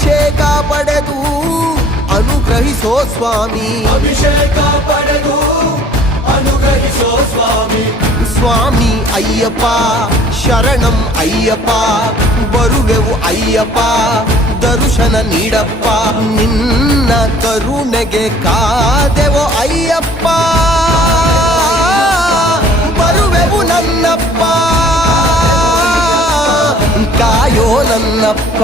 ಅಭಿಷೇಕ ಪಡೆದು ಅನುಗ್ರಹಿಸೋ ಸ್ವಾಮಿ, ಅಭಿಷೇಕ ಪಡೆದು ಅನುಗ್ರಹಿಸೋ ಸ್ವಾಮಿ. ಸ್ವಾಮಿ ಅಯ್ಯಪ್ಪ ಶರಣಂ ಅಯ್ಯಪ್ಪ, ಬರುವೆವು ಅಯ್ಯಪ್ಪ ದರ್ಶನ ನೀಡಪ್ಪ, ನಿನ್ನ ಕರುಣೆಗೆ ಕಾದೆವೋ ಅಯ್ಯಪ್ಪ, ಬರುವೆವು ನನ್ನಪ್ಪ, ಕಾಯೋ ನನ್ನಪ್ಪ.